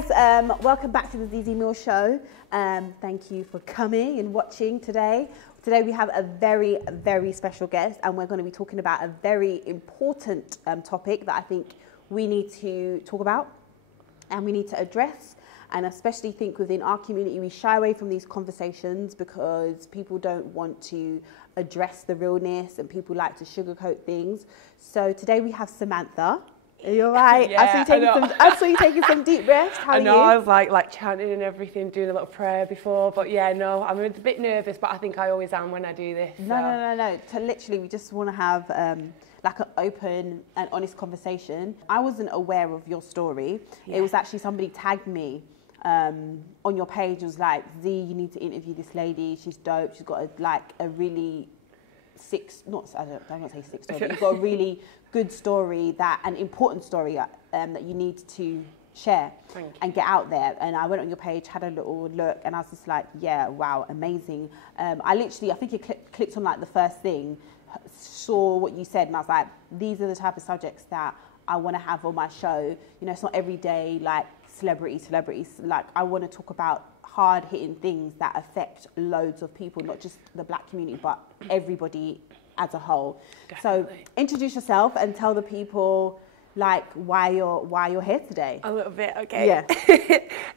guys, welcome back to the ZEZE MILLZ show. Thank you for coming and watching today. Today we have a very, very special guest, and we're going to be talking about a very important topic that I think we need to talk about and we need to address. And especially think within our community, we shy away from these conversations because people don't want to address the realness and people like to sugarcoat things. So today we have Samantha. Are you all right? Yeah, I saw you taking some deep breaths. How are you? I was like chanting and everything, doing a little prayer before. But yeah, no, I'm a bit nervous, but I think I always am when I do this. So. No. So literally, we just want to have like an open and honest conversation. I wasn't aware of your story. Yeah. It was actually somebody tagged me on your page. It was like, Z, you need to interview this lady. She's dope. She's got a really don't want to say sick story, but you've got a really good story, an important story that you need to share and get out there. And I went on your page, had a little look, and I was just like, yeah, wow, amazing. I think you clicked on like the first thing, saw what you said, and I was like, these are the type of subjects that I want to have on my show. You know, it's not every day like celebrities. Like, I want to talk about hard-hitting things that affect loads of people, not just the black community, but everybody as a whole. Definitely. So introduce yourself and tell the people like why you're here today. A little bit, okay. Yeah.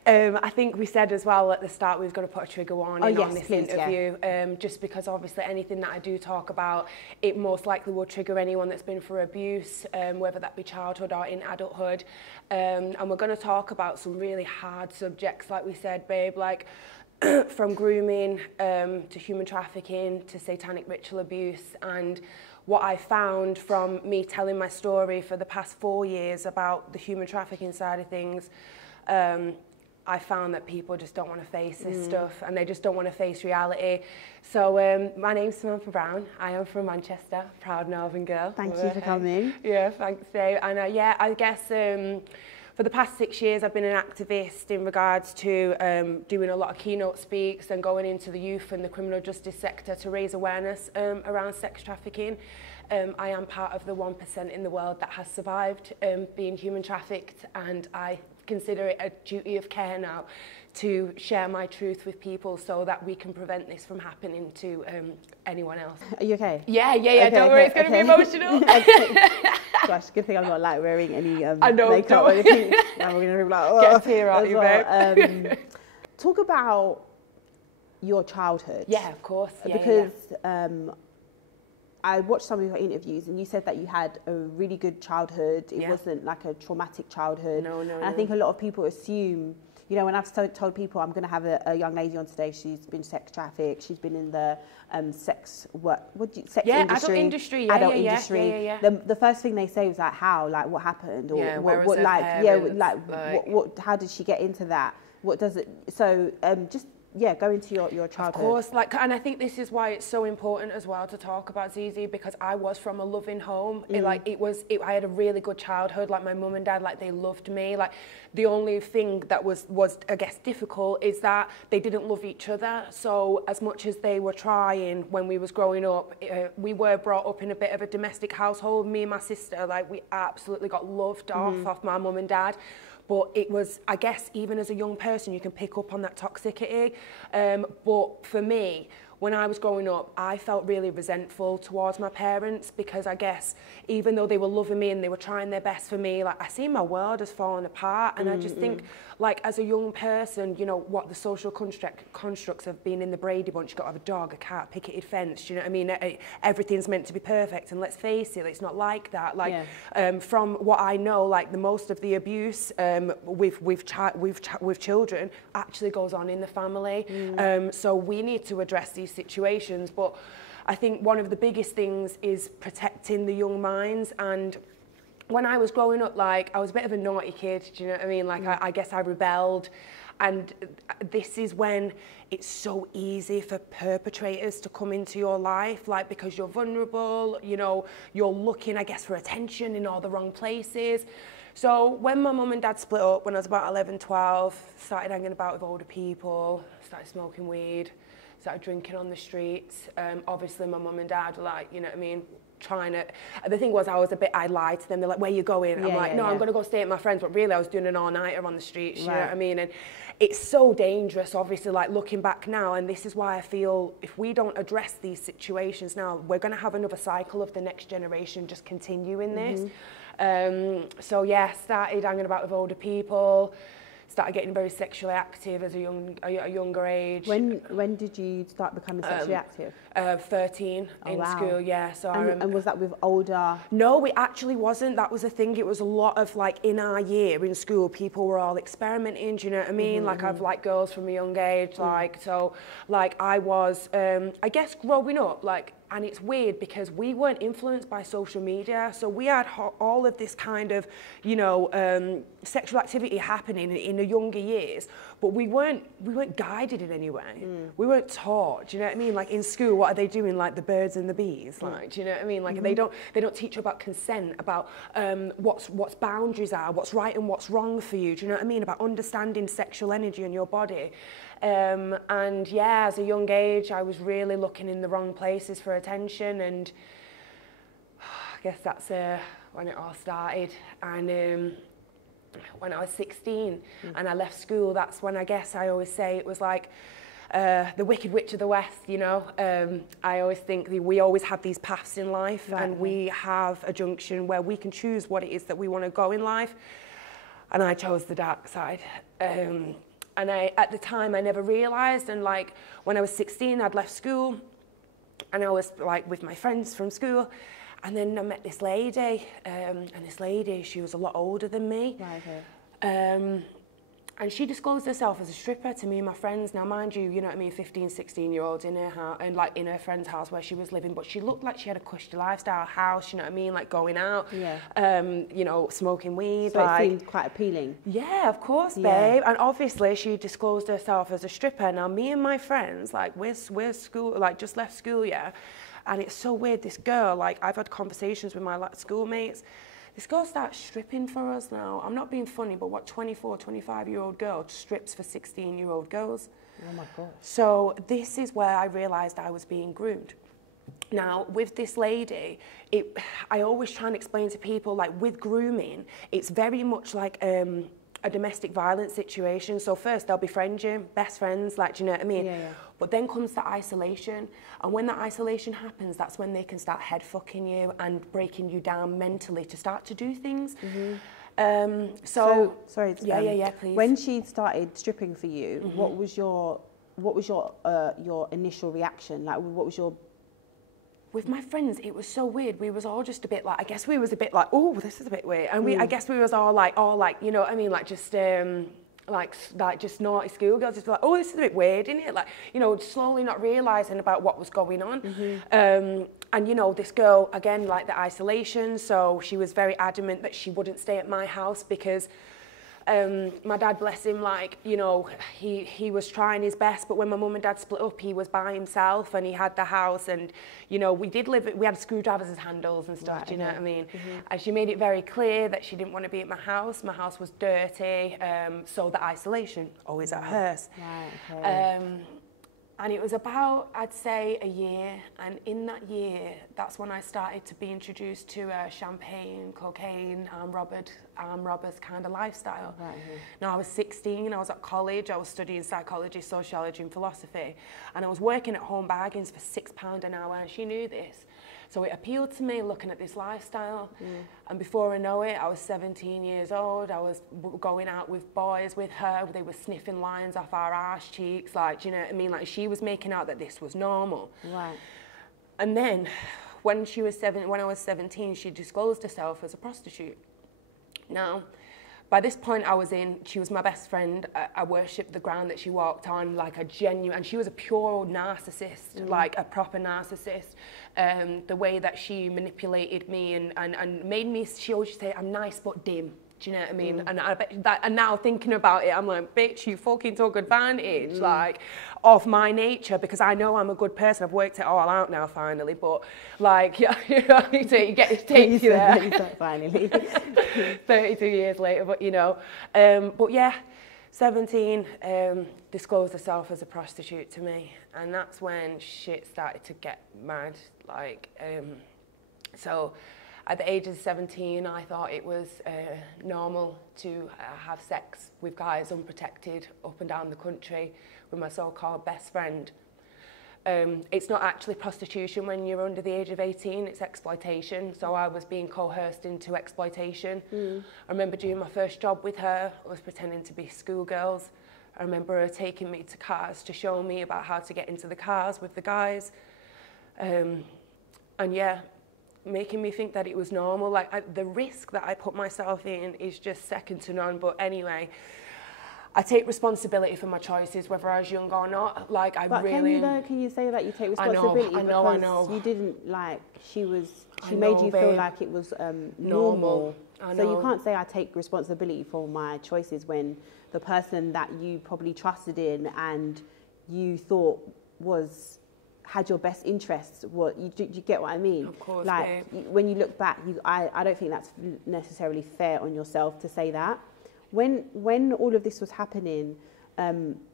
I think we said as well at the start we was going to put a trigger warning on this interview, just because obviously anything that I do talk about, it most likely will trigger anyone that's been through abuse, whether that be childhood or in adulthood. And we're going to talk about some really hard subjects, like we said, babe, like from grooming to human trafficking to satanic ritual abuse. And what I found from me telling my story for the past 4 years about the human trafficking side of things, I found that people just don't want to face this stuff, and they just don't want to face reality. So my name's Samantha Brown. I am from Manchester, proud Northern girl. Thank you for coming. Yeah, thanks, Dave. And I guess for the past 6 years, I've been an activist in regards to doing a lot of keynote speaks and going into the youth and the criminal justice sector to raise awareness around sex trafficking. I am part of the 1% in the world that has survived being human trafficked, and I consider it a duty of care now to share my truth with people so that we can prevent this from happening to anyone else. Are you okay? Yeah, don't worry, it's going to be emotional. Gosh, good thing I'm not like wearing any makeup or anything. Now we're going to be like, oh. Get a tear out you, babe. Talk about your childhood. Yeah, of course. Because I watched some of your interviews and you said that you had a really good childhood. It wasn't like a traumatic childhood. No. And I think a lot of people assume, you know, when I've told people I'm going to have a young lady on today, she's been sex trafficked, she's been in the sex industry. Adult industry. The first thing they say was like, how, like, what happened, or how did she get into that? What does it? So go into your childhood. Of course, and I think this is why it's so important as well to talk about ZEZE, because I was from a loving home. I had a really good childhood. Like, my mum and dad, like, they loved me. Like, the only thing that was I guess difficult is that they didn't love each other. So as much as they were trying when we was growing up, we were brought up in a bit of a domestic household. Me and my sister, like, we absolutely got loved off my mum and dad. But it was, I guess, even as a young person, you can pick up on that toxicity. But for me, when I was growing up, I felt really resentful towards my parents, because I guess even though they were loving me and they were trying their best for me, like, I see my world has fallen apart. And I just think, like, as a young person, you know, what the social constructs of being in the Brady Bunch, you've got to have a dog, a cat, picketed fence, you know what I mean? Everything's meant to be perfect, and let's face it, it's not like that. Like, from what I know, like, the most of the abuse with children actually goes on in the family. So we need to address these situations, but I think one of the biggest things is protecting the young minds. And when I was growing up, like, I was a bit of a naughty kid, do you know what I mean? Like, I guess I rebelled, and this is when it's so easy for perpetrators to come into your life, like, because you're vulnerable, you know, you're looking, I guess, for attention in all the wrong places. So when my mum and dad split up when I was about 11, 12, started hanging about with older people, started smoking weed, started drinking on the streets. Obviously my mum and dad were like, you know what I mean, trying to, the thing was I lied to them. They're like, where are you going? I'm like, no, I'm going to go stay at my friends. But really I was doing an all-nighter on the streets, you know what I mean? And it's so dangerous, obviously, like looking back now. And this is why I feel if we don't address these situations now, we're going to have another cycle of the next generation just continuing this. So yeah, started hanging about with older people, started getting very sexually active as a younger age. When did you start becoming sexually active? 13 in school, yeah. So and was that with older? No, it actually wasn't. That was the thing. It was a lot of like in our year in school, people were all experimenting. Do you know what I mean? Like I've liked girls from a young age. Like so, like I was, I guess growing up, like. And it's weird because we weren't influenced by social media, so we had all of this kind of, you know, sexual activity happening in the younger years, but we weren't guided in any way. We weren't taught. Do you know what I mean? Like in school, what are they doing? Like the birds and the bees. Like, do you know what I mean? Like they don't teach you about consent, about what's boundaries are, what's right and what's wrong for you. Do you know what I mean? About understanding sexual energy in your body. And yeah, as a young age, I was really looking in the wrong places for attention, and I guess that's when it all started. And when I was 16 and I left school, that's when I guess I always say it was like the Wicked Witch of the West, you know. I always think we always have these paths in life, and we have a junction where we can choose what it is that we want to go in life. And I chose the dark side. And at the time, I never realised. And like when I was 16, I'd left school, and I was like with my friends from school, and then I met this lady, and this lady, she was a lot older than me. Right, okay. And she disclosed herself as a stripper to me and my friends. Now, mind you, you know what I mean, 15, 16-year-olds in her house, and like in her friend's house where she was living, but she looked like she had a cushy lifestyle house, you know what I mean, like going out, you know, smoking weed. So like, it seemed quite appealing. Yeah, of course, babe. And obviously she disclosed herself as a stripper. Now, me and my friends, like we're school, like just left school, yeah. And it's so weird, this girl, like I've had conversations with my schoolmates. This girl starts stripping for us now. I'm not being funny, but what 24, 25-year-old girl strips for 16-year-old girls? Oh my God. So this is where I realised I was being groomed. Now, with this lady, I always try and explain to people, like with grooming, it's very much like a domestic violence situation. So first they'll befriend you, best friends, like, do you know what I mean? Yeah. But then comes the isolation. And when that isolation happens, that's when they can start head fucking you and breaking you down mentally to start to do things. So sorry. Yeah, please. When she started stripping for you, what was your initial reaction? Like, what was your... With my friends, it was so weird. We was all just a bit like, I guess we was a bit like, oh, this is a bit weird. And I guess we was all like, you know what I mean? Like just, like just naughty schoolgirls, just like, oh, this is a bit weird, isn't it? Like, you know, slowly not realising about what was going on. And, you know, this girl, again, like the isolation. So she was very adamant that she wouldn't stay at my house because my dad, bless him, like, you know, he was trying his best, but when my mum and dad split up, he was by himself and he had the house, and, you know, we had screwdrivers as handles and stuff, do you know what I mean? And she made it very clear that she didn't want to be at my house. My house was dirty, so the isolation, always at hers. Right, okay. And it was about, I'd say, a year, and in that year, that's when I started to be introduced to champagne, cocaine, armed robbers kind of lifestyle. Right. Now, I was 16, I was at college, I was studying psychology, sociology and philosophy, and I was working at Home Bargains for £6 an hour, and she knew this. So it appealed to me looking at this lifestyle. And before I know it, I was 17 years old. I was going out with boys with her. They were sniffing lines off our arse cheeks. Like, do you know what I mean? Like, she was making out that this was normal. Right. And then when I was 17, she disclosed herself as a prostitute. Now, by this point she was my best friend. I worshipped the ground that she walked on, like a genuine, and she was a pure narcissist, like a proper narcissist. The way that she manipulated me and made me, she always say, I'm nice but dim. Do you know what I mean? And I bet that, and now thinking about it, I'm like, bitch, you fucking took advantage, like, of my nature, because I know I'm a good person. I've worked it all out now, finally. But like, yeah, you know, you get it takes you there. Finally. 32 years later, but you know, but yeah, 17, disclosed herself as a prostitute to me, and that's when shit started to get mad. Like, So at the age of 17, I thought it was normal to have sex with guys unprotected up and down the country with my so-called best friend. It's not actually prostitution when you're under the age of 18, it's exploitation. So I was being coerced into exploitation. I remember doing my first job with her. I was pretending to be schoolgirls. I remember her taking me to cars to show me about how to get into the cars with the guys. And yeah, making me think that it was normal. Like the risk that I put myself in is just second to none. But anyway, I take responsibility for my choices, whether I was young or not. Like but really, can you say that you take responsibility? I know. You didn't like. She made you feel like it was normal. So you can't say I take responsibility for my choices when the person that you probably trusted in and you thought had your best interests. You get what I mean? Of course, like when you look back, I don't think that's necessarily fair on yourself to say that. When all of this was happening,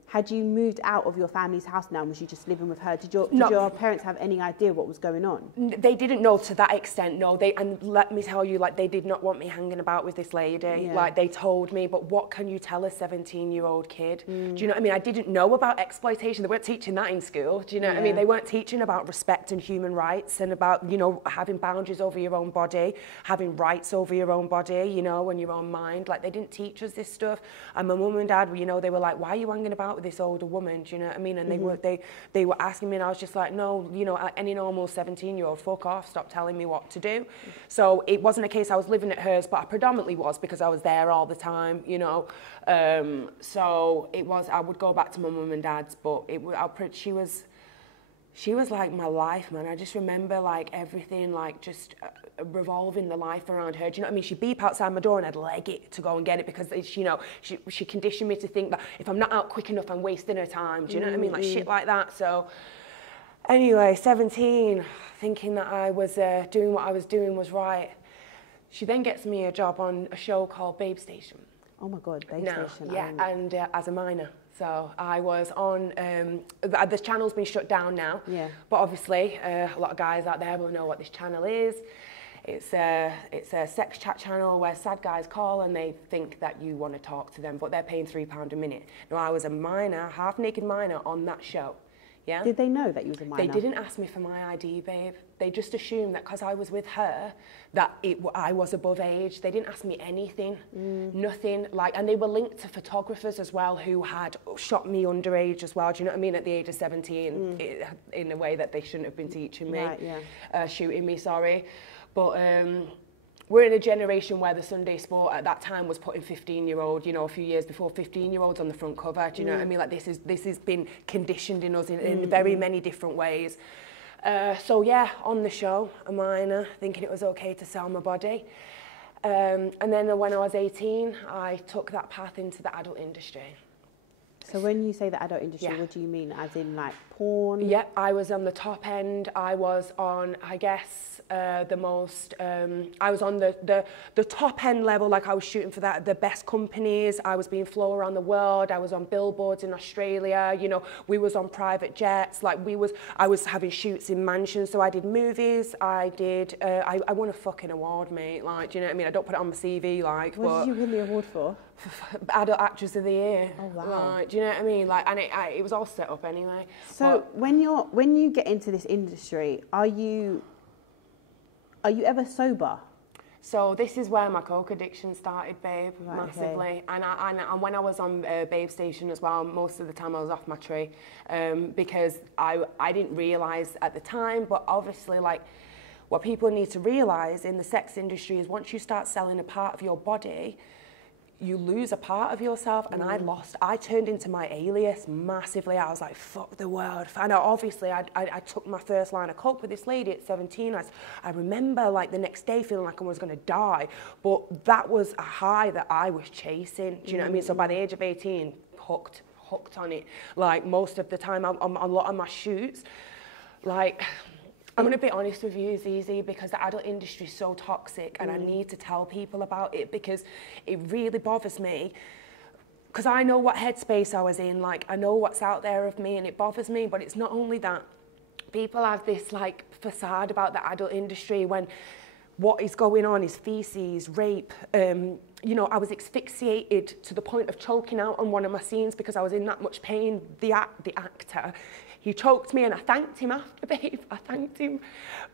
had you moved out of your family's house now? Was you just living with her? Did your parents have any idea what was going on? They didn't know to that extent, no. And let me tell you, like, they did not want me hanging about with this lady. Yeah. Like, they told me, but what can you tell a 17-year-old kid? Do you know what I mean? I didn't know about exploitation. They weren't teaching that in school. Do you know what I mean? They weren't teaching about respect and human rights and about, you know, having boundaries over your own body, having rights over your own body, you know, and your own mind. Like, they didn't teach us this stuff. And my mum and dad, you know, they were like, why are you hanging about with this older woman? Do you know what I mean? And they were asking me, and I was just like, no, you know, any normal 17-year-old, fuck off, stop telling me what to do. So it wasn't a case I was living at hers, but I predominantly was because I was there all the time, you know. So it was, I would go back to my mum and dad's, but she was like my life, man. I just remember like everything, like just revolving the life around her. Do you know what I mean? She'd beep outside my door and I'd leg it to go and get it because, you know, she conditioned me to think that if I'm not out quick enough, I'm wasting her time. Do you know what I mean? Like shit like that. So anyway, 17, thinking that I was doing what I was doing was right. She then gets me a job on a show called Babe Station. Oh my God, Babe Station. Yeah, and as a minor. So I was on, the channel's been shut down now, but obviously a lot of guys out there will know what this channel is. It's a sex chat channel where sad guys call and they think that you want to talk to them, but they're paying £3 a minute. Now I was a minor, half-naked minor on that show. Yeah. Did they know that you was a minor? They didn't ask me for my ID, babe. They just assumed that because I was with her, that I was above age. They didn't ask me anything, nothing. Like, and they were linked to photographers as well who had shot me underage as well. Do you know what I mean? At the age of 17, in a way that they shouldn't have been teaching me, shooting me, sorry. But we're in a generation where the Sunday Sport at that time was putting 15-year-old, you know, a few years before, 15-year-olds on the front cover. Do you know what I mean? Like this has been conditioned in us in very many different ways. So yeah, on the show, a minor, thinking it was okay to sell my body. And then when I was 18, I took that path into the adult industry. So when you say the adult industry, what do you mean? As in like porn? Yep, I was on the top end. I was on, I guess, the most, I was on the top end level, like I was shooting for the best companies. I was being flown around the world. I was on billboards in Australia. You know, we was on private jets. Like I was having shoots in mansions. So I did movies. I won a fucking award, mate. Like, do you know what I mean? I don't put it on my CV, like. What did you win the award for? Adult Actress of the Year. Oh wow! Like, do you know what I mean? Like, and it was all set up anyway. So when you get into this industry, are you ever sober? So this is where my coke addiction started, babe, massively. Okay. And when I was on Babe Station as well, most of the time I was off my tree, because I didn't realise at the time, but obviously, like, what people need to realise in the sex industry is once you start selling a part of your body, you lose a part of yourself, and I turned into my alias massively. I was like, fuck the world. And obviously, I took my first line of coke with this lady at 17. I remember, like, the next day feeling like I was going to die, but that was a high that I was chasing. Do you know what I mean? So by the age of 18, hooked on it. Like, most of the time, on a lot of my shoots, like, I'm going to be honest with you, ZEZE, because the adult industry is so toxic, and I need to tell people about it because it really bothers me. Because I know what headspace I was in, like, I know what's out there of me, and it bothers me, but it's not only that. people have this like facade about the adult industry when what is going on is feces, rape. You know, I was asphyxiated to the point of choking out on one of my scenes because I was in that much pain. The actor, he choked me and I thanked him after, babe. I thanked him.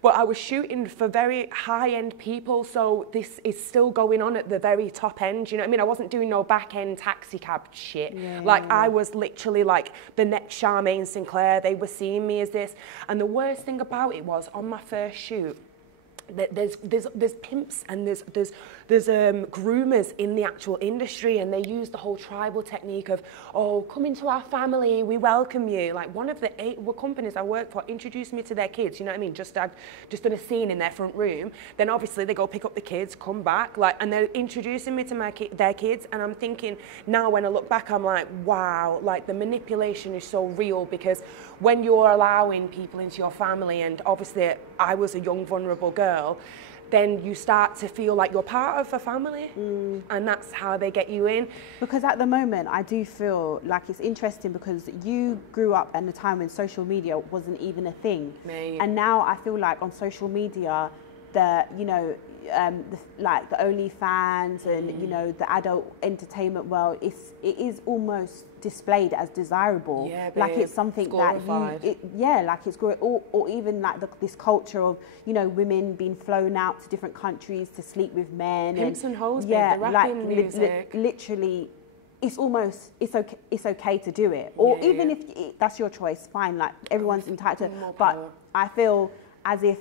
But I was shooting for very high-end people, so this is still going on at the very top end. You know what I mean? I wasn't doing no back-end taxi cab shit. Yeah, like, I was literally like the next Charmaine Sinclair. They were seeing me as this. And the worst thing about it was, on my first shoot, there's pimps and there's groomers in the actual industry, and they use the whole tribal technique of, oh, come into our family, we welcome you. Like, one of the 8 companies I work for introduced me to their kids, you know what I mean? Just done a scene in their front room. Then obviously they go pick up the kids, come back, like, and they're introducing me to their kids. And I'm thinking now, when I look back, I'm like, wow, like the manipulation is so real, because when you're allowing people into your family, and obviously I was a young vulnerable girl, then you start to feel like you're part of a family, and that's how they get you in. Because at the moment, I do feel like it's interesting, because you grew up at a time when social media wasn't even a thing. Mate. And now I feel like on social media, you know, like the OnlyFans and, you know, the adult entertainment world, it is almost displayed as desirable. Yeah, like it's something that like it's great. Or even like this culture of, you know, women being flown out to different countries to sleep with men. Pimps and hoes, yeah, the rapping music. Literally, it's okay to do it. Or even if that's your choice, fine. Like, everyone's entitled to it. But I feel as if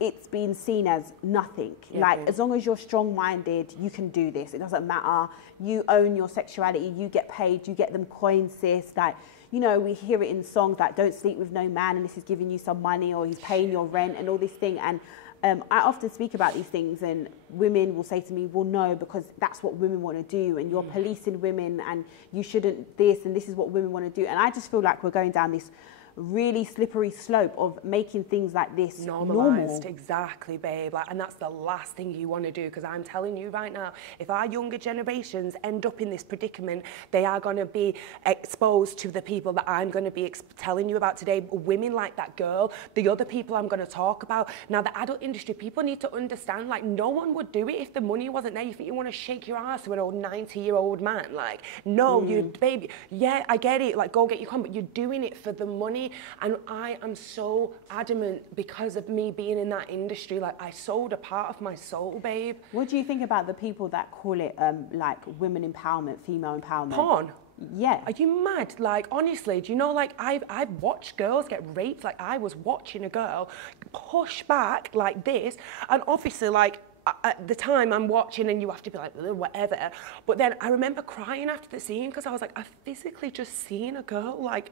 it's been seen as nothing. Like, as long as you're strong-minded, you can do this. It doesn't matter. You own your sexuality. You get paid. You get them coins, sis. Like, you know, we hear it in songs like, don't sleep with no man, and this is giving you some money, or he's paying your rent, and all this thing. And I often speak about these things, and women will say to me, well, no, because that's what women want to do, and you're policing women, and you shouldn't this, and this is what women want to do. And I just feel like we're going down this really slippery slope of making things like this normalized. Exactly, babe. Like, and that's the last thing you want to do, because I'm telling you right now, if our younger generations end up in this predicament, they are going to be exposed to the people that I'm going to be telling you about today. Women like that girl, the other people I'm going to talk about. Now, the adult industry, people need to understand, like, no one would do it if the money wasn't there. You think you want to shake your ass to an old 90-year-old man? Like, no, you, baby, yeah, I get it, like, go get your con, but you're doing it for the money. And I am so adamant, because of me being in that industry, like, I sold a part of my soul, babe. What do you think about the people that call it like women empowerment, female empowerment? Porn? Yeah. Are you mad? Like, honestly, do you know, like, I've watched girls get raped. Like, I was watching a girl push back like this, and obviously, like, at the time I'm watching, and you have to be like, whatever. But then I remember crying after the scene, because I was like, I've physically just seen a girl, like,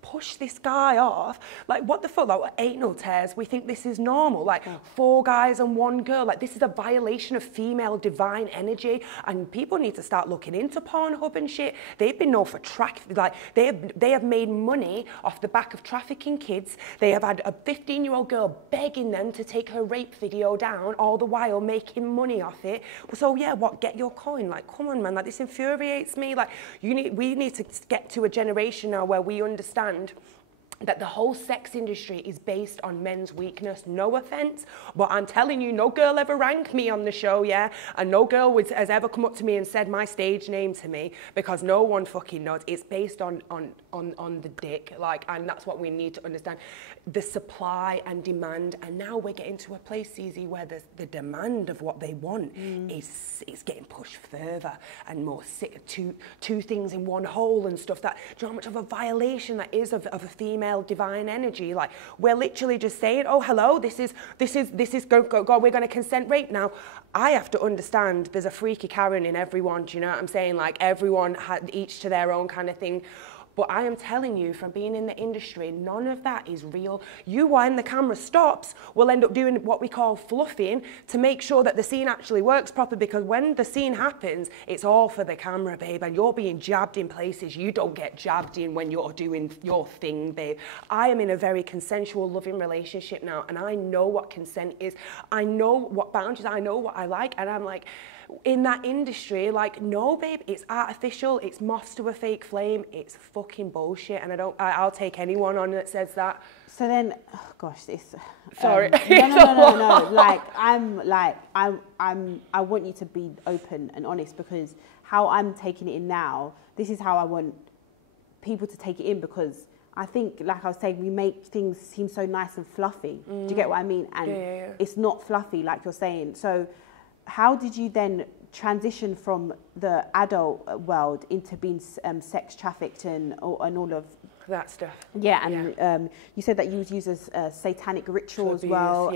push this guy off. Like, what the fuck? Like, ain't no tears. We think this is normal. Like, 4 guys and 1 girl. Like, this is a violation of female divine energy. And people need to start looking into Pornhub and shit. They've been known for like, they have made money off the back of trafficking kids. They have had a 15-year-old girl begging them to take her rape video down, all the while making money off it. So yeah, what? Get your coin. Like, come on, man. Like, this infuriates me. Like, we need to get to a generation now where we understand that the whole sex industry is based on men's weakness. No offense, but I'm telling you, no girl ever ranked me on the show, yeah? And no girl has ever come up to me and said my stage name to me, because no one fucking knows. It's based on the dick, like, and that's what we need to understand. The supply and demand, and now we're getting to a place, ZEZE, where the demand of what they want is getting pushed further and more sick. Two things in one hole and stuff. That, do you know how much of a violation that is of a female divine energy? Like, we're literally just saying, oh, hello, this is go, we're going to consent rape now. I have to understand there's a freaky Karen in everyone, do you know what I'm saying? Like, everyone had each to their own kind of thing. But I am telling you, from being in the industry, none of that is real. You, when the camera stops, will end up doing what we call fluffing to make sure that the scene actually works properly, because when the scene happens, it's all for the camera, babe, and you're being jabbed in places you don't get jabbed in when you're doing your thing, babe. I am in a very consensual, loving relationship now, and I know what consent is. I know what boundaries, I know what I like, and I'm like, in that industry, like, no, babe, it's artificial, it's moths to a fake flame, it's fucking fucking bullshit, and I'll take anyone on that says that. So then, oh gosh, this. Sorry. No. I want you to be open and honest, because how I'm taking it in now, this is how I want people to take it in, because I think, like I was saying, we make things seem so nice and fluffy. Do you get what I mean? And it's not fluffy, like you're saying. So how did you then transition from the adult world into being sex trafficked and all of that stuff? Yeah, and you said that you was used as satanic ritual as well.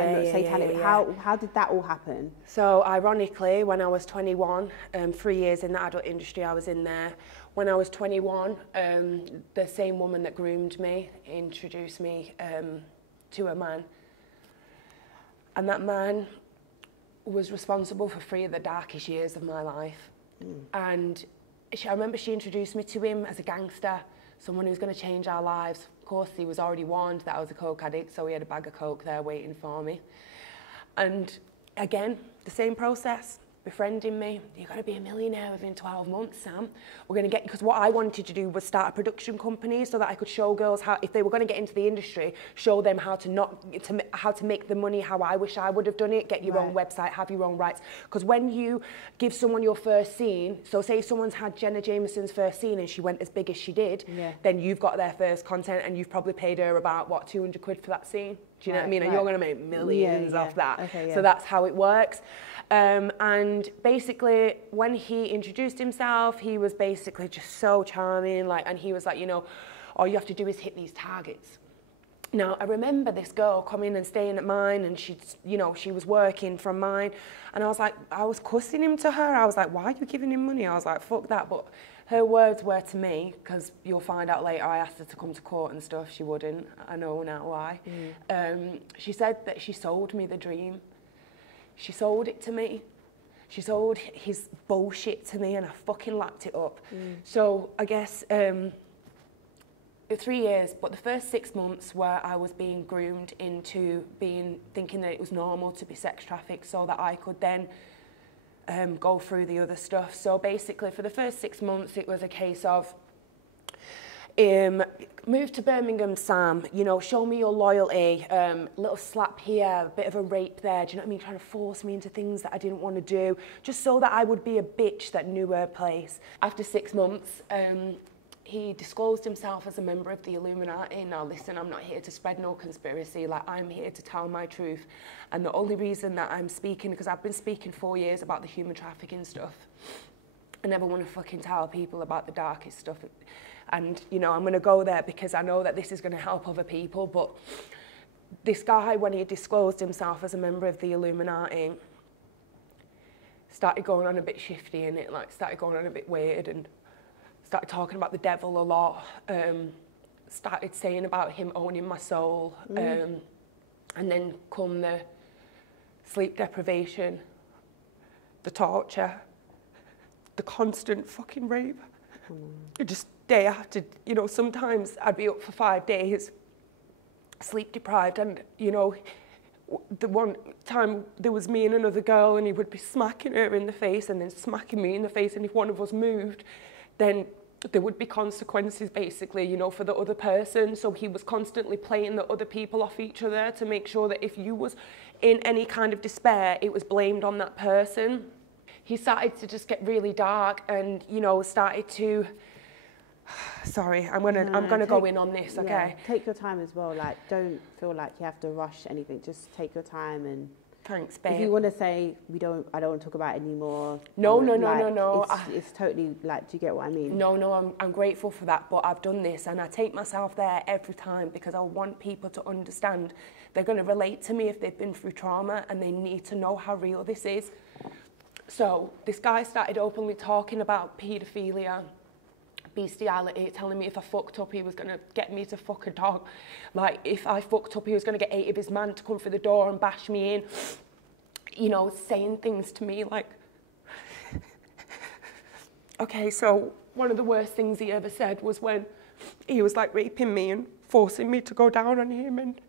How did that all happen? So ironically, when I was 21, 3 years in the adult industry, I was in there. When I was 21, the same woman that groomed me introduced me to a man, and that man was responsible for 3 of the darkest years of my life. And I remember she introduced me to him as a gangster, someone who was going to change our lives. Of course, he was already warned that I was a coke addict, so he had a bag of coke there waiting for me. And again, the same process. Befriending me, you're going to be a millionaire within 12 months, Sam. We're going to get, because what I wanted to do was start a production company so that I could show girls how, if they were going to get into the industry, show them how to make the money how I wish I would have done it, get your own website, have your own rights. Because when you give someone your first scene, so say someone's had Jenna Jameson's first scene and she went as big as she did, then you've got their first content and you've probably paid her about, what, 200 quid for that scene? Do you know what I mean? And you're going to make millions off that. Okay, so that's how it works. And basically, when he introduced himself, he was basically just so charming. And he was like, you know, all you have to do is hit these targets. Now, I remember this girl coming and staying at mine, and she was working from mine. And I was like, I was cussing him to her. I was like, why are you giving him money? I was like, fuck that. But her words were to me, because you'll find out later, I asked her to come to court and stuff. She wouldn't. I know now why. She said that she sold me the dream. She sold it to me. She sold his bullshit to me, and I fucking lapped it up. So I guess 3 years, but the first 6 months where I was being groomed into thinking that it was normal to be sex trafficked, so that I could then go through the other stuff. So basically, for the first 6 months, it was a case of move to Birmingham, Sam, you know, show me your loyalty, little slap here, a bit of a rape there, do you know what I mean, trying to force me into things that I didn't want to do, just so that I would be a bitch that knew her place. After 6 months, he disclosed himself as a member of the Illuminati. Now listen, I'm not here to spread no conspiracy, I'm here to tell my truth. And the only reason that I'm speaking, because I've been speaking 4 years about the human trafficking stuff. I never want to fucking tell people about the darkest stuff. And, you know, I'm going to go there because I know that this is going to help other people. But this guy, when he disclosed himself as a member of the Illuminati, started going on a bit shifty in it, started going on a bit weird and started talking about the devil a lot, started saying about him owning my soul, and then come the sleep deprivation, the torture, the constant fucking rape. Just day after, you know, sometimes I'd be up for 5 days, sleep deprived, and, you know, the one time there was me and another girl, and he would be smacking her in the face and then smacking me in the face, and if one of us moved, then there would be consequences, basically, you know, for the other person. So he was constantly playing the other people off each other to make sure that if you was in any kind of despair, it was blamed on that person. He started to just get really dark and, you know, started to... Sorry, I'm gonna go in on this, okay? Take your time as well. Don't feel like you have to rush anything. Just take your time and... Thanks, babe. If you want to say I don't want to talk about it anymore. No. It's totally do you get what I mean? No, I'm grateful for that, but I've done this and I take myself there every time because I want people to understand. They're going to relate to me if they've been through trauma and they need to know how real this is. So this guy started openly talking about paedophilia, bestiality, telling me if I fucked up, he was going to get me to fuck a dog. If I fucked up, he was going to get 8 of his men to come through the door and bash me in. You know, saying things to me like... Okay, so one of the worst things he ever said was when he was raping me and forcing me to go down on him, and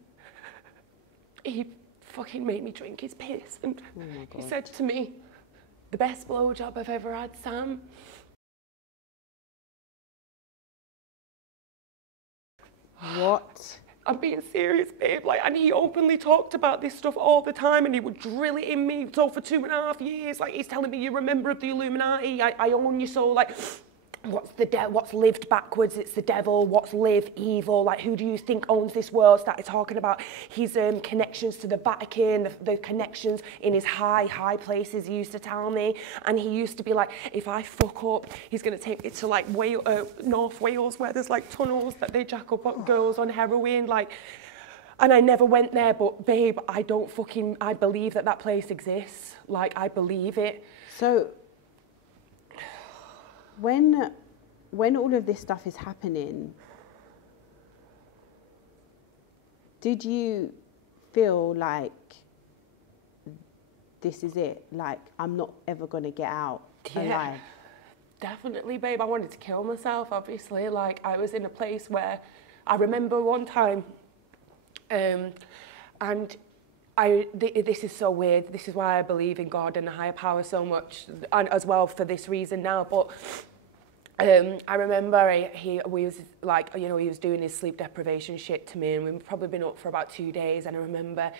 he fucking made me drink his piss. And he said to me, the best blowjob I've ever had, Sam. What? I'm being serious, babe. Like, and he openly talked about this stuff all the time, and he would drill it in me. So for 2.5 years, like, he's telling me, you're a member of the Illuminati. I own your soul. Like, what's lived backwards? It's the devil. What's live evil? Like, who do you think owns this world? Started talking about his connections to the Vatican, the connections in his high places. He used to tell me, and he used to be like, if I fuck up, he's gonna take me to like North Wales, where there's like tunnels that they jack up on girls on heroin, like. And I never went there, but babe, I believe that place exists. Like, I believe it. So, when all of this stuff is happening, did you feel like this is it? Like, I'm not ever going to get out alive? Definitely, babe. I wanted to kill myself, obviously. Like, I was in a place where I remember one time, and this is so weird. This is why I believe in God and a higher power so much, and as well for this reason now. But I remember he was doing his sleep deprivation shit to me, and we've probably been up for about 2 days. And I remember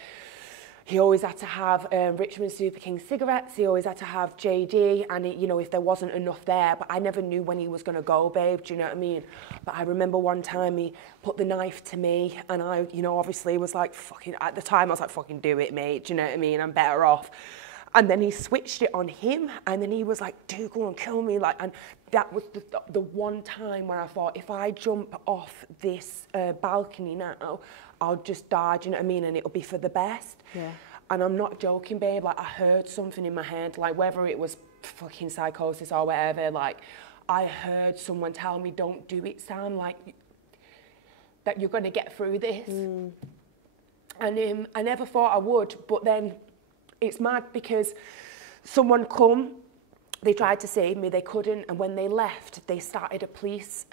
he always had to have Richmond Super King cigarettes. He always had to have JD, and if there wasn't enough there, but I never knew when he was going to go, babe. Do you know what I mean? But I remember one time he put the knife to me, and I, obviously was like, fucking. At the time, I was like, fucking do it, mate. Do you know what I mean? I'm better off. And then he switched it on him, and then he was like, dude, go and kill me. Like, and that was the one time where I thought, if I jump off this balcony now, I'll just die, do you know what I mean? And it'll be for the best. Yeah. And I'm not joking, babe. Like, I heard something in my head, like, whether it was fucking psychosis or whatever, like, I heard someone tell me, don't do it, Sam, like, that you're going to get through this. And I never thought I would, but then it's mad because someone come, they tried to save me, they couldn't, and when they left, they started a police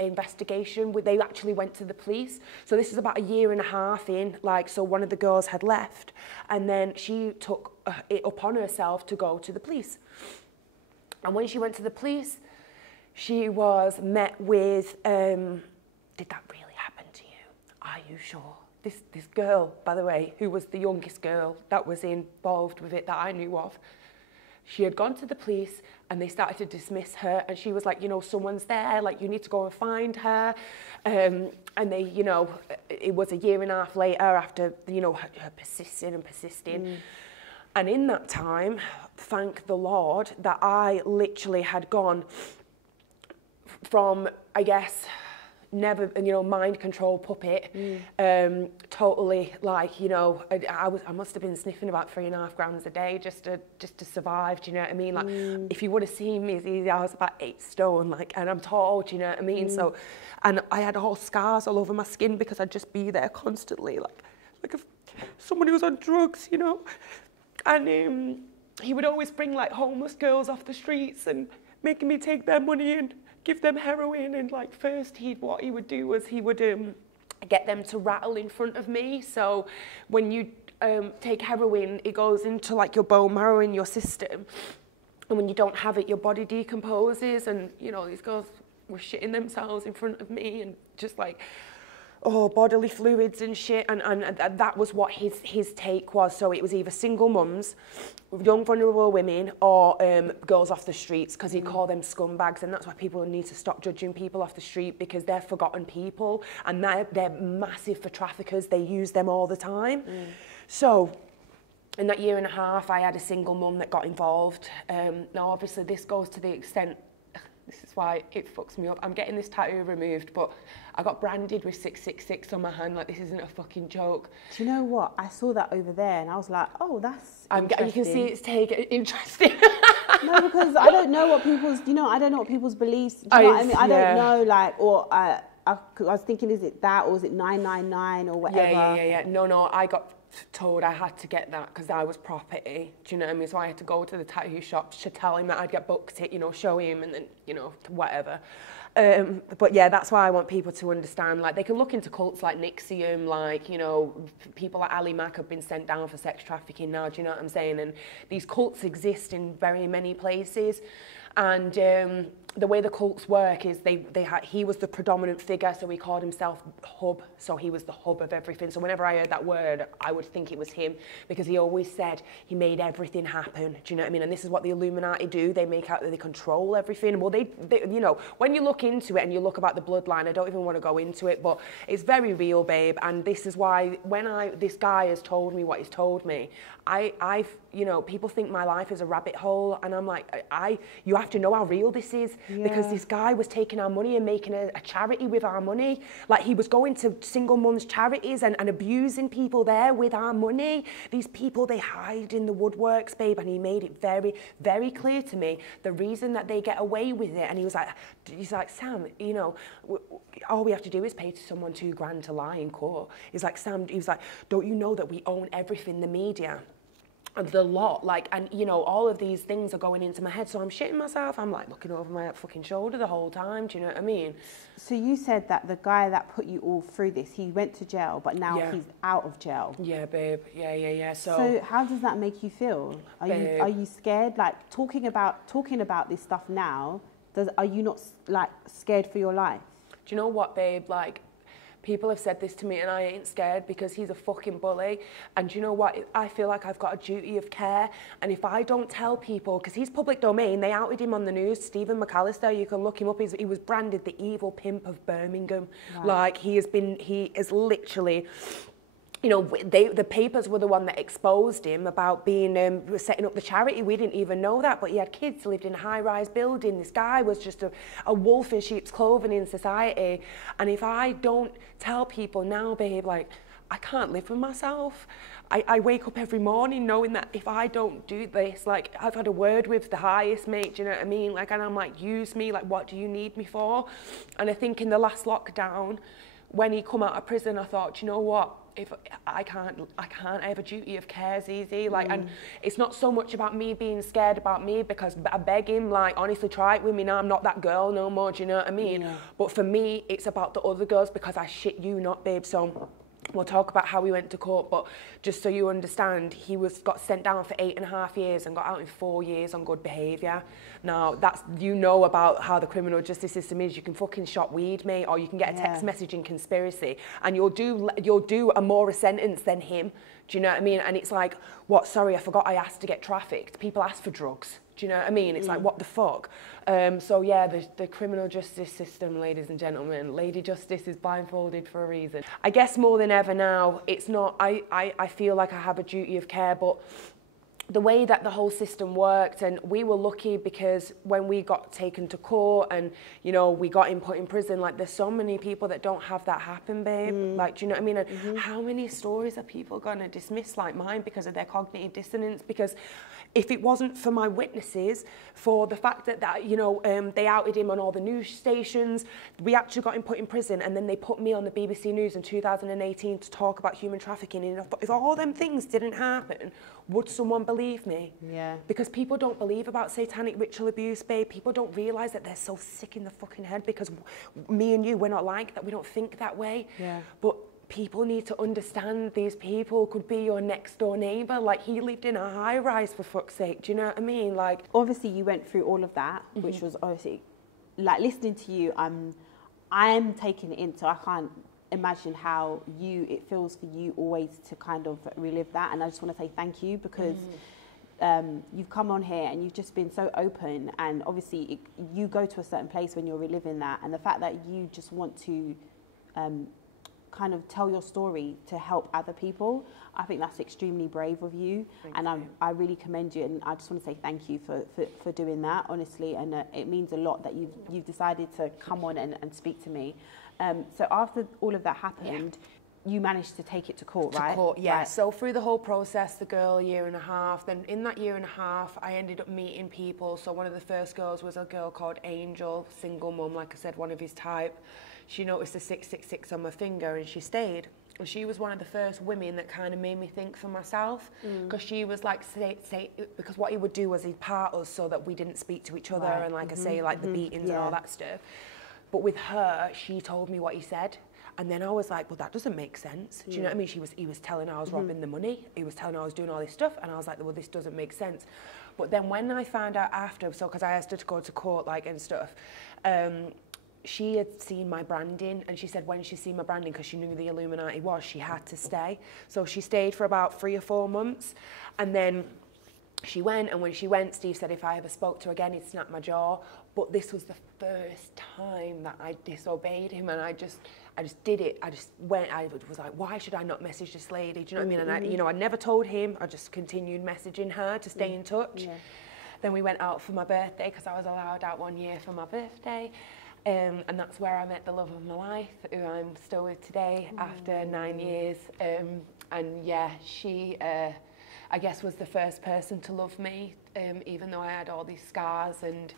investigation. They actually went to the police. So this is about 1.5 years in, like, so one of the girls had left, and then she took it upon herself to go to the police. And when she went to the police, she was met with, did that really happen to you? Are you sure? This girl, by the way, who was the youngest girl that was involved with it that I knew of, she had gone to the police and they started to dismiss her, and she was like, someone's there, like, you need to go and find her. And they, it was 1.5 years later after, her persisting. And in that time, thank the Lord that I literally had gone from, I guess, never, mind control puppet, totally, like, I must have been sniffing about 3.5 grams a day just to survive, do you know what I mean? Like, if you would have seen me, I was about 8 stone, like, and I'm tall, do you know what I mean? So, and I had all scars all over my skin because I'd just be there constantly, like if someone who was on drugs, and he would always bring, like, homeless girls off the streets and making me take their money and give them heroin. And, like, first what he would do was he would get them to rattle in front of me. So when you take heroin, it goes into, like, your bone marrow in your system, and when you don't have it, your body decomposes. And these girls were shitting themselves in front of me and just, like, bodily fluids and shit, and that was what his take was. So it was either single mums, young vulnerable women, or girls off the streets, because he'd call them scumbags. And that's why people need to stop judging people off the street, because they're forgotten people, and they're massive for traffickers. They use them all the time. So in that 1.5 years, I had a single mum that got involved. Now obviously this goes to the extent, this is why it fucks me up. I'm getting this tattoo removed, but I got branded with 666 on my hand. Like, this isn't a fucking joke. Do you know what? I saw that over there and I was like, oh, that's interesting. You can see it's interesting. No, because I don't know what people's, I don't know what people's beliefs, do you know what I mean? I don't know, like, or I was thinking, is it that, or is it 999 or whatever? Yeah. No, I got told I had to get that because I was property, do you know what I mean? So I had to go to the tattoo shop to tell him that I'd get booked it, show him, and then, whatever. But yeah, that's why I want people to understand, like, they can look into cults like Nixium, like, people like Ali Mack have been sent down for sex trafficking now, do you know what I'm saying? And these cults exist in very many places. And the way the cults work is he was the predominant figure, so he called himself hub, so he was the hub of everything. So whenever I heard that word, I would think it was him, because he always said he made everything happen. Do you know what I mean? And this is what the Illuminati do. They make out that they control everything. Well, they you know, when you look into it and you look about the bloodline, I don't even want to go into it, but it's very real, babe. And this is why when this guy has told me what he's told me, I've, you know, people think my life is a rabbit hole, and I'm like, you have to know how real this is, because this guy was taking our money and making a charity with our money. Like, he was going to single mums charities and abusing people there with our money. These people, they hide in the woodworks, babe, and he made it very, very clear to me the reason that they get away with it. And he's like, Sam, you know, all we have to do is pay someone $2,000 to lie in court. He's like, Sam, he was like, don't you know that we own everything, the media? The lot, like, and you know, all of these things are going into my head, so I'm shitting myself. I'm like looking over my fucking shoulder the whole time. Do you know what I mean? So you said that the guy that put you all through this, he went to jail, but now he's out of jail. Yeah, babe. Yeah. So how does that make you feel? Are you scared? Like, talking about this stuff now, are you not like scared for your life? Do you know what, babe? Like, people have said this to me and I ain't scared, because he's a fucking bully. And you know what? I feel like I've got a duty of care. And if I don't tell people, because he's public domain, they outed him on the news, Stephen McAllister, you can look him up. He was branded the evil pimp of Birmingham. Wow. Like, he is literally... You know, the papers were the one that exposed him about being setting up the charity. We didn't even know that, but he had kids, lived in a high-rise building. This guy was just a wolf in sheep's clothing in society. And if I don't tell people now, babe, like, I can't live with myself. I wake up every morning knowing that if I don't do this, like, I've had a word with the highest, mate, do you know what I mean? Like, and I'm like, use me, like, what do you need me for? And I think in the last lockdown, when he come out of prison, I thought, do you know what? If I have a duty of care, ZEZE, like, and it's not so much about me being scared about me, because I beg him, like, honestly, try it with me now, I'm not that girl no more, do you know what I mean? Yeah. But for me, it's about the other girls, because I shit you not, babe. So we'll talk about how we went to court, but just so you understand, he got sent down for 8.5 years and got out in 4 years on good behaviour. Now, that's, you know about how the criminal justice system is. You can fucking shot weed, mate, or you can get a text message in conspiracy, and you'll do a more a sentence than him. Do you know what I mean? And it's like, what? Sorry, I forgot I asked to get trafficked. People ask for drugs. Do you know what I mean? It's like, what the fuck? So yeah, the criminal justice system, ladies and gentlemen, Lady Justice is blindfolded for a reason. I guess more than ever now, it's not, I feel like I have a duty of care, but the way that the whole system worked, and we were lucky because when we got taken to court and, you know, we got put in prison, like, there's so many people that don't have that happen, babe. Like, do you know what I mean? And how many stories are people going to dismiss like mine because of their cognitive dissonance? Because if it wasn't for my witnesses, for the fact that you know, they outed him on all the news stations, we actually got him put in prison, and then they put me on the BBC News in 2018 to talk about human trafficking. And if all them things didn't happen, would someone believe me? Yeah. Because people don't believe about satanic ritual abuse, babe. People don't realise that they're so sick in the fucking head, because me and you, we're not like that. We don't think that way. Yeah. But people need to understand these people could be your next door neighbour. Like, he lived in a high rise, for fuck's sake. Do you know what I mean? Like, obviously you went through all of that, which was obviously, like, listening to you, I'm taking it in, so I can't imagine how it feels for you always to kind of relive that. And I just want to say thank you, because you've come on here and you've just been so open, and obviously you go to a certain place when you're reliving that, and the fact that you just want to kind of tell your story to help other people, I think that's extremely brave of you. I really commend you, and I just want to say thank you for doing that, honestly. And it means a lot that you've decided to come on and speak to me. So after all of that happened, you managed to take it to court, right? To court, yeah. Right. So through the whole process, the girl, 1.5 years, then in that 1.5 years, I ended up meeting people. So one of the first girls was a girl called Angel, single mum, like I said, one of his type. She noticed the 666 on my finger and she stayed. And she was one of the first women that kind of made me think for myself, because she was like, because what he would do was he'd part us so that we didn't speak to each other, and like I say, like the beatings and all that stuff. But with her, she told me what he said. And then I was like, well, that doesn't make sense. Do you know what I mean? He was telling her I was robbing the money. He was telling her I was doing all this stuff. And I was like, well, this doesn't make sense. But then when I found out after, so because I asked her to go to court, like, and stuff, she had seen my branding, and she said when she seen my branding, because she knew who the Illuminati was, she had to stay. So she stayed for about 3 or 4 months, and then she went, and when she went, Steve said if I ever spoke to her again, he'd snap my jaw. But this was the first time that I disobeyed him, and I just did it. I just went, I was like, why should I not message this lady? Do you know what I mean? And I, you know, I never told him. I just continued messaging her to stay in touch. Yeah. Then we went out for my birthday, because I was allowed out 1 year for my birthday. And that's where I met the love of my life, who I'm still with today after 9 years. And yeah, she, I guess, was the first person to love me, even though I had all these scars and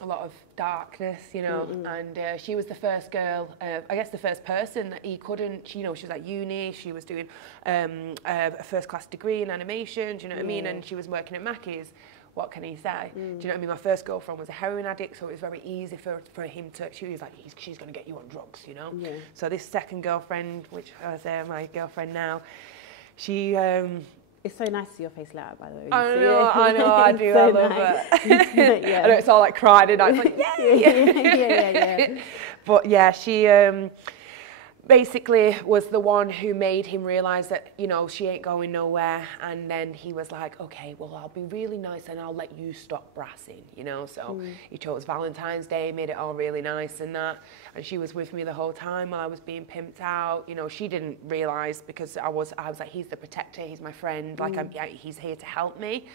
a lot of darkness, you know. And she was the first girl, I guess the first person that he couldn't, you know, she was at uni, she was doing a first-class degree in animation, do you know what I mean? And she was working at Mackey's. What can he say? Do you know what I mean? My first girlfriend was a heroin addict, so it was very easy for him to, she was like, she's going to get you on drugs, you know? Yeah. So this second girlfriend, which is my girlfriend now, she... it's so nice to see your face lit up, by the way. I know, I do, so I love it. Yeah. I know, it's all like crying and I was like, yeah. But yeah, she... basically was the one who made him realise that, you know, she ain't going nowhere. And then he was like, okay, well, I'll be really nice and I'll let you stop brassing, you know. So he chose Valentine's Day, made it all really nice and that. And she was with me the whole time while I was being pimped out. You know, she didn't realise, because I was like, he's the protector, he's my friend, like he's here to help me.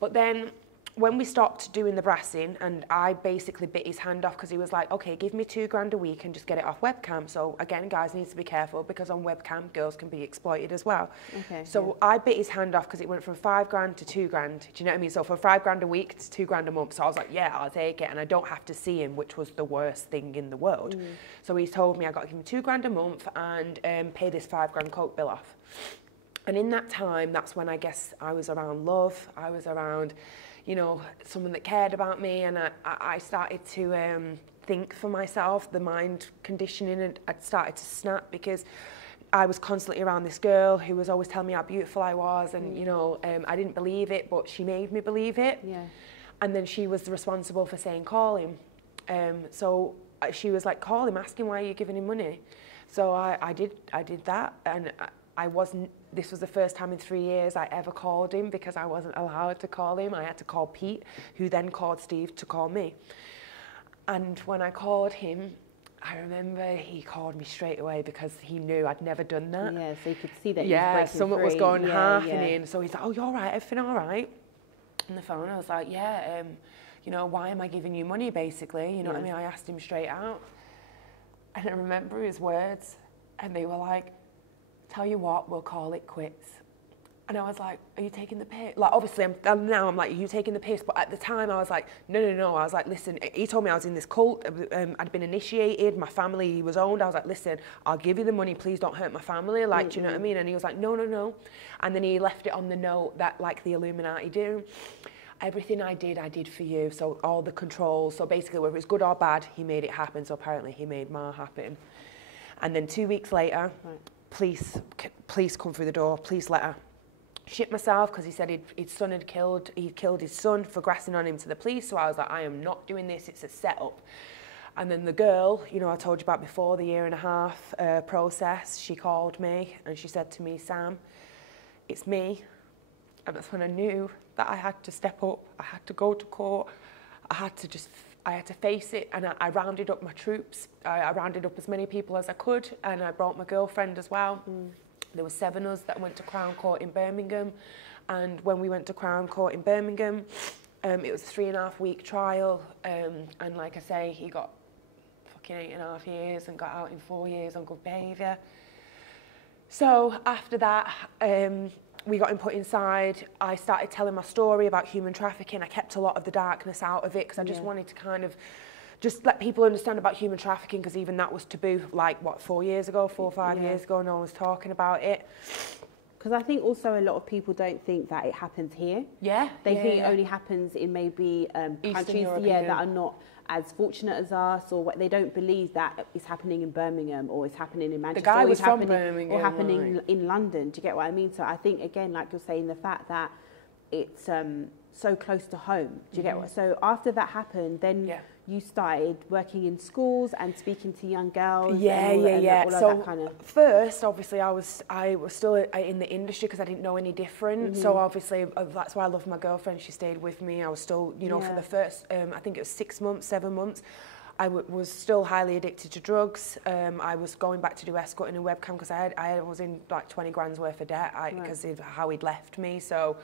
But then when we stopped doing the brassing, and I basically bit his hand off, because he was like, okay, give me $2,000 a week and just get it off webcam. So again, guys need to be careful, because on webcam, girls can be exploited as well. Okay, so I bit his hand off, because it went from $5,000 to $2,000. Do you know what I mean? So from $5,000 a week to $2,000 a month. So I was like, yeah, I'll take it. And I don't have to see him, which was the worst thing in the world. So he told me I got to give him $2,000 a month and pay this $5,000 coke bill off. And in that time, that's when I guess I was around love. I was around, you know, someone that cared about me, and I started to think for myself. The mind conditioning had started to snap, because I was constantly around this girl who was always telling me how beautiful I was, and you know, I didn't believe it, but she made me believe it. Yeah. And then she was responsible for saying call him. So she was like, call him, ask him why you're giving him money. So I did that, and I wasn't. This was the first time in 3 years I ever called him, because I wasn't allowed to call him. I had to call Pete, who then called Steve to call me. And when I called him, I remember he called me straight away, because he knew I'd never done that. Yeah, so you could see that. Yeah, something was going happening. So he's like, oh, you're all right, everything all right? On the phone, I was like, yeah, you know, why am I giving you money, basically? You know what I mean? I asked him straight out. And I remember his words, and they were like, tell you what, we'll call it quits. And I was like, are you taking the piss? Like, obviously, now I'm like, are you taking the piss? But at the time, I was like, no. I was like, listen, he told me I was in this cult. I'd been initiated. My family was owned. I was like, listen, I'll give you the money. Please don't hurt my family. Like, do you know what I mean? And he was like, no. And then he left it on the note that, like the Illuminati do. Everything I did for you. So all the controls. So basically, whether it's good or bad, he made it happen. So apparently, he made Ma happen. And then 2 weeks later, please come through the door, please let her. Shit myself, because he said he'd killed his son for grassing on him to the police. So I was like, I am not doing this, it's a setup. And then the girl, you know, I told you about before, the 1.5 year process, she called me and she said to me, Sam, it's me. And that's when I knew that I had to step up, I had to go to court, I had to face it, and I rounded up my troops. I rounded up as many people as I could, and I brought my girlfriend as well. There were 7 of us that went to Crown Court in Birmingham, and when we went to Crown Court in Birmingham, it was a 3.5 week trial, and like I say, he got fucking 8.5 years and got out in 4 years on good behaviour. So after that, we got him put inside. I started telling my story about human trafficking. I kept a lot of the darkness out of it, because I just wanted to kind of just let people understand about human trafficking, because even that was taboo, like, what, 4 years ago, 4 or 5 years ago, no one was talking about it. Because I think also a lot of people don't think that it happens here. Yeah. They think it only happens in maybe countries that are not as fortunate as us, or what, they don't believe that it's happening in Birmingham or it's happening in Manchester. The guy or was it's from happening, Birmingham, or happening right. in London. Do you get what I mean? So I think, again, like you're saying, the fact that it's so close to home. Do you get what? So after that happened, then you started working in schools and speaking to young girls. All So that kind of... first, obviously, I was still in the industry because I didn't know any different. So obviously, that's why I love my girlfriend. She stayed with me. I was still, you know, for the first, I think it was 6 months, 7 months. I was still highly addicted to drugs. I was going back to do escorting and webcam because I was in like 20 grand's worth of debt because of how he'd left me. So,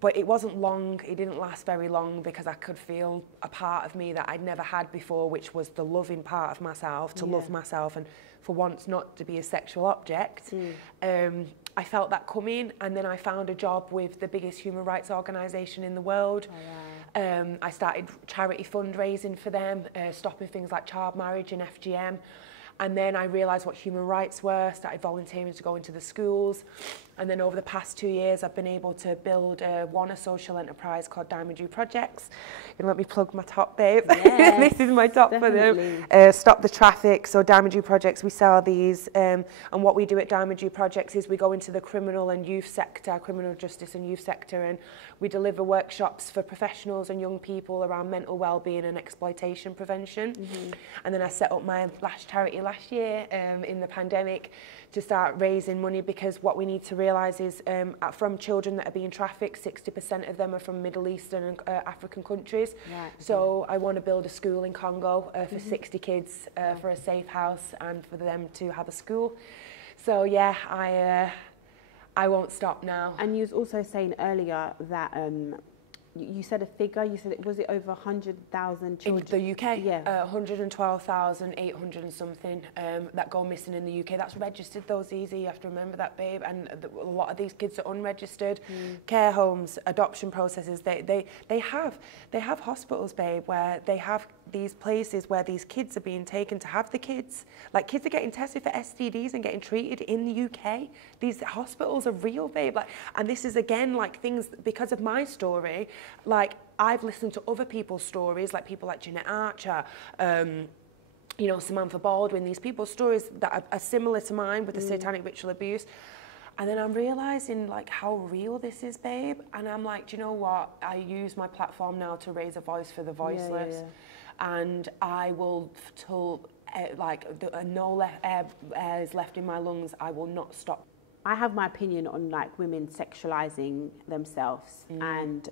but it wasn't long. It didn't last very long because I could feel a part of me that I'd never had before, which was the loving part of myself, to love myself and for once not to be a sexual object. I felt that coming, and then I found a job with the biggest human rights organisation in the world. I started charity fundraising for them, stopping things like child marriage and FGM. And then I realised what human rights were, started volunteering to go into the schools. And then over the past 2 years, I've been able to build a social enterprise called Diamond Dew Projects. You let me plug my top, babe. Yes, this is my top definitely. for them. Stop the traffic. So Diamond Dew Projects, we sell these. And what we do at Diamond Dew Projects is we go into the criminal and youth sector, criminal justice and youth sector, and we deliver workshops for professionals and young people around mental well-being and exploitation prevention. And then I set up my last charity last year in the pandemic to start raising money, because what we need to realise is from children that are being trafficked, 60% of them are from Middle Eastern and African countries. So I want to build a school in Congo for 60 kids for a safe house and for them to have a school. So yeah, I won't stop now. And you was also saying earlier that you said a figure. You said was it over 100,000 children in the UK? Yeah, 112,800 and something that go missing in the UK. That's registered though, ZEZE. You have to remember that, babe. And a lot of these kids are unregistered. Care homes, adoption processes. They have hospitals, babe, where they have these places where these kids are being taken to have the kids. Like, kids are getting tested for STDs and getting treated in the UK. These hospitals are real, babe. Like, and this is again like things because of my story. Like, I've listened to other people's stories, like people like Jeanette Archer, you know, Samantha Baldwin, these people's stories that are similar to mine with the satanic ritual abuse. And then I'm realising like how real this is, babe. And I'm like, do you know what? I use my platform now to raise a voice for the voiceless. And I will, till no air is left in my lungs, I will not stop. I have my opinion on like women sexualizing themselves, and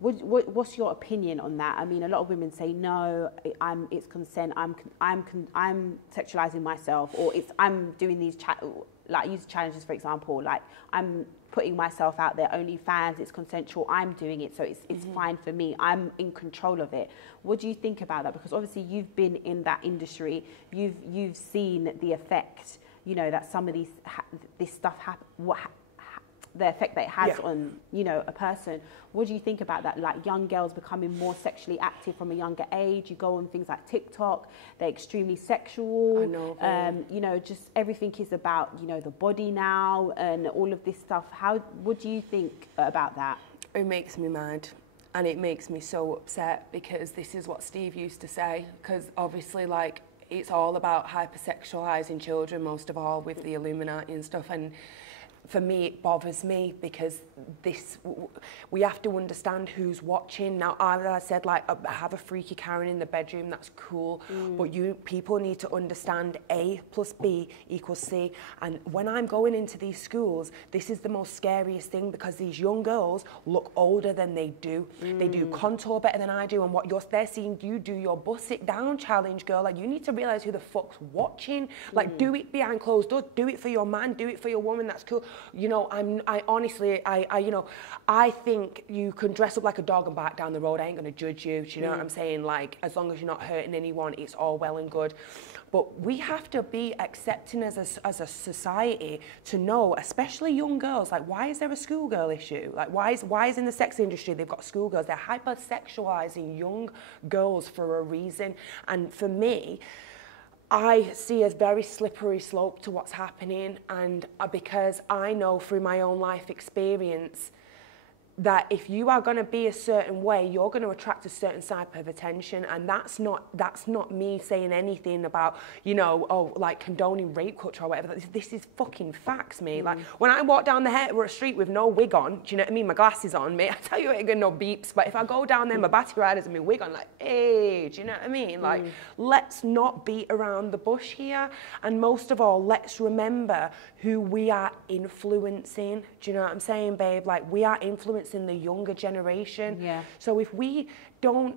what's your opinion on that? I mean, a lot of women say no, it's consent. I'm sexualizing myself, or I'm doing these like use challenges, for example, like I'm putting myself out there, OnlyFans, it's consensual, I'm doing it, so it's fine for me, I'm in control of it. What do you think about that? Because obviously you've been in that industry, you've seen the effect, you know, that some of this stuff the effect that it has on, you know, a person. What do you think about that? Like young girls becoming more sexually active from a younger age. You go on things like TikTok, they're extremely sexual. I know. You know, just everything is about, you know, the body now and all of this stuff. What do you think about that? It makes me mad. And it makes me so upset, because this is what Steve used to say. Because obviously, like, it's all about hypersexualizing children, most of all, with the Illuminati and stuff. And for me, it bothers me, because we have to understand who's watching. Now, as I said, like, I have a freaky Karen in the bedroom, that's cool. But people need to understand A plus B equals C. And when I'm going into these schools, this is the most scariest thing, because these young girls look older than they do. They do contour better than I do. And what they're seeing you do your bust it down challenge, girl. Like, you need to realize who the fuck's watching. Like, do it behind closed doors. Do it for your man. Do it for your woman. That's cool. You know, I honestly, you know, I think you can dress up like a dog and bark down the road. I ain't gonna judge you. Do you know what I'm saying? Like, as long as you're not hurting anyone, it's all well and good. But we have to be accepting as a society to know, especially young girls, like, why is there a schoolgirl issue? Like, why is in the sex industry they've got schoolgirls? They're hypersexualizing young girls for a reason. And for me, I see a very slippery slope to what's happening, and because I know through my own life experience, that if you are going to be a certain way, you're going to attract a certain type of attention. And that's not me saying anything about, you know, oh, like condoning rape culture or whatever. This is fucking facts, mate. Like when I walk down the street with no wig on, do you know what I mean? My glasses on, mate. I tell you, I ain't got no beeps. But if I go down there, my batty riders and my wig on, like, hey, do you know what I mean? Like, let's not beat around the bush here. And most of all, let's remember who we are influencing. Do you know what I'm saying, babe? Like, we are influencing the younger generation. Yeah. So if we don't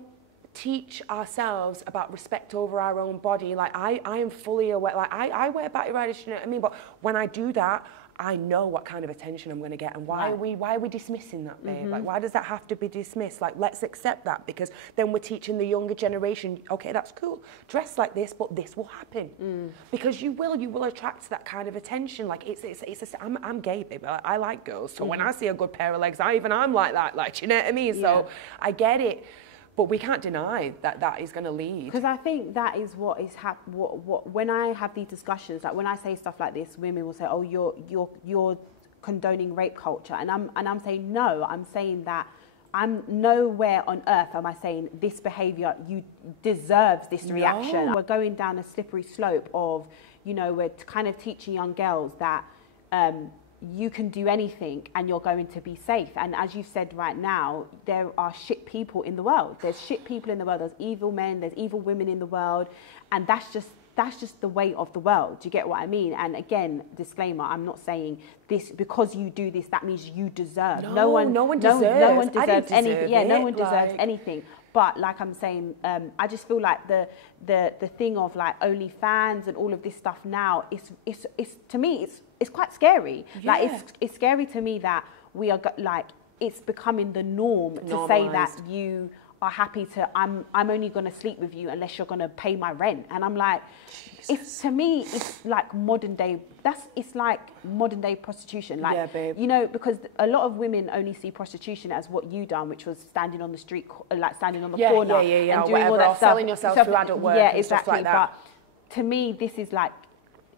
teach ourselves about respect over our own body, like I am fully aware, like I wear batty riders, you know what I mean? But when I do that, I know what kind of attention I'm going to get, and why are we dismissing that, babe? Like, why does that have to be dismissed? Like, let's accept that, because then we're teaching the younger generation, okay, that's cool, dress like this, but this will happen, because you will attract that kind of attention. Like, I'm gay, babe. I like girls, so when I see a good pair of legs, I'm like that, like, you know what I mean? So I get it. But we can't deny that is going to lead. Because I think that is what is when I have these discussions, like when I say stuff like this, women will say, "Oh, you're condoning rape culture," and I'm saying no. I'm saying that I'm nowhere on earth am I saying this behaviour deserves this reaction. We're going down a slippery slope of, you know, we're kind of teaching young girls that you can do anything and you're going to be safe. And as you said right now, there are shit people in the world. There's shit people in the world. There's evil men, there's evil women in the world. And that's just the way of the world. Do you get what I mean? And again, disclaimer, I'm not saying this because you do this, that means you deserve. No one deserves anything. Yeah, no one deserves anything. But like I'm saying, I just feel like the thing of like OnlyFans and all of this stuff now, it's to me, it's quite scary. Yeah. Like it's scary to me that we are like, it's becoming the norm to say that you are happy to, I'm only going to sleep with you unless you're going to pay my rent. And I'm like, to me, it's like modern day prostitution. Like, yeah, babe. You know, because a lot of women only see prostitution as what you done, which was standing on the street, like standing on the corner and doing all that stuff. Selling yourself through adult work and stuff like that. But to me, this is like,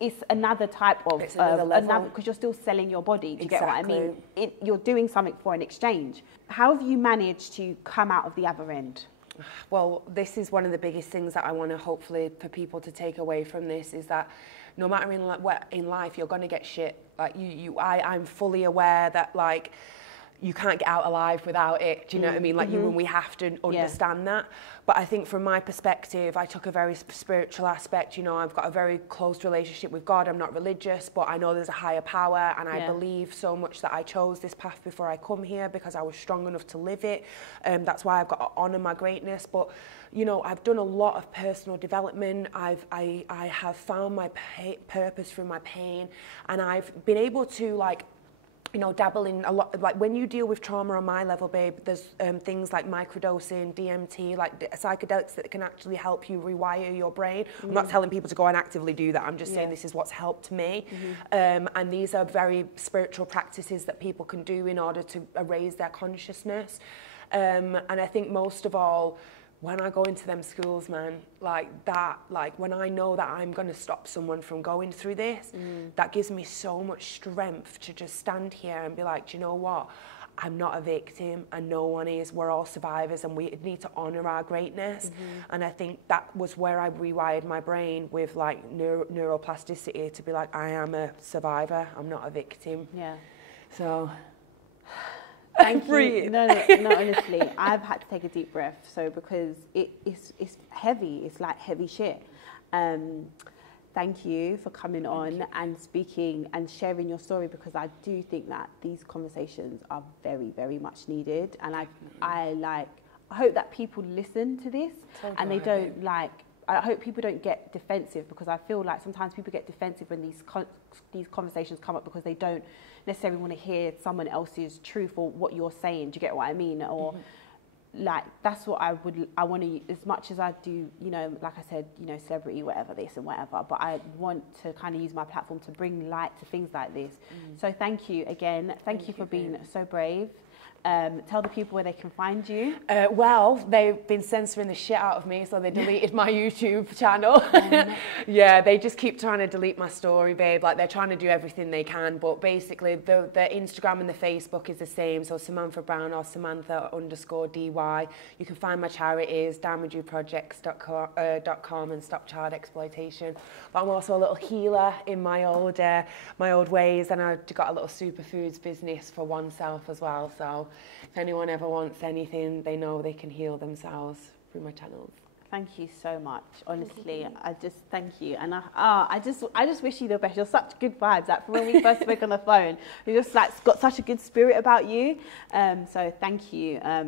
it's another type of, because you're still selling your body. Do you get what I mean? You're doing something for an exchange. How have you managed to come out of the other end? Well, this is one of the biggest things that I want to hopefully for people to take away from this, is that no matter in life, you're going to get shit. Like I'm fully aware that like you can't get out alive without it. Do you know what I mean? Like we have to understand that. But I think from my perspective, I took a very spiritual aspect. You know, I've got a very close relationship with God. I'm not religious, but I know there's a higher power, and I believe so much that I chose this path before I come here because I was strong enough to live it. That's why I've got to honour my greatness. But you know, I've done a lot of personal development. I have found my purpose through my pain, and I've been able to like, you know, dabble in a lot. Like when you deal with trauma on my level, babe, there's things like microdosing, DMT, like psychedelics that can actually help you rewire your brain. I'm not telling people to go and actively do that. I'm just saying this is what's helped me. And these are very spiritual practices that people can do in order to raise their consciousness. And I think most of all, when I go into them schools, man, like when I know that I'm going to stop someone from going through this, that gives me so much strength to just stand here and be like, do you know what? I'm not a victim and no one is. We're all survivors and we need to honour our greatness. And I think that was where I rewired my brain with like neuroplasticity to be like, I am a survivor. I'm not a victim. Yeah. So... Thank you. No, honestly, I've had to take a deep breath. So because it's heavy, it's like heavy shit. Thank you for coming on and speaking and sharing your story, because I do think that these conversations are very, very much needed. And I hope that people listen to this and they don't I hope people don't get defensive, because I feel like sometimes people get defensive when these conversations come up because they don't necessarily want to hear someone else's truth or what you're saying. Do you get what I mean? Or like, that's what I want to, as much as I do, you know, like I said, you know, celebrity, whatever this and whatever, but I want to kind of use my platform to bring light to things like this. So thank you again. Thank you for being so brave. tell the people where they can find you. Well, they've been censoring the shit out of me, so they deleted my YouTube channel. Yeah, they just keep trying to delete my story, babe. Like, they're trying to do everything they can, but basically the Instagram and the Facebook is the same, so Samantha Brown or Samantha_DY. You can find my charities, damageprojects.com and Stop Child Exploitation. But I'm also a little healer in my old ways, and I've got a little superfoods business for oneself as well. So if anyone ever wants anything, they know they can heal themselves through my channels. Thank you so much. Honestly, I just thank you, and I just wish you the best. You're such good vibes. Like, from when we first spoke on the phone, you just like got such a good spirit about you. So thank you. I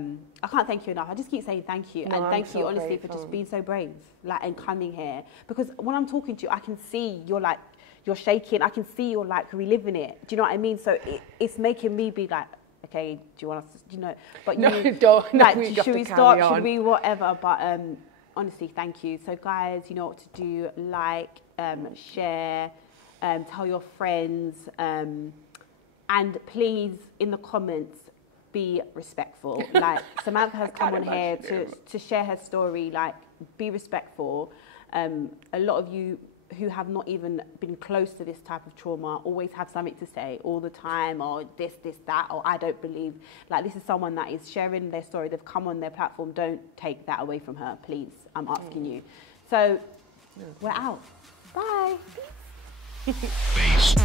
can't thank you enough. I just keep saying thank you, and thank you honestly for just being so brave, like, and coming here. Because when I'm talking to you, I can see you're shaking. I can see you're like reliving it. Do you know what I mean? So it's making me be like, okay, do you want us to, you know? But no, you don't. like, No, should we start? Should we whatever? But honestly, thank you. So guys, you know what to do. Like, share, tell your friends, and please, in the comments, be respectful. Like, Samantha has come on here to share her story. Like, be respectful. A lot of you who have not even been close to this type of trauma always have something to say all the time, or this, that, or I don't believe. Like, this is someone that is sharing their story. They've come on their platform. Don't take that away from her, please. I'm asking you. So we're out. Bye. Peace.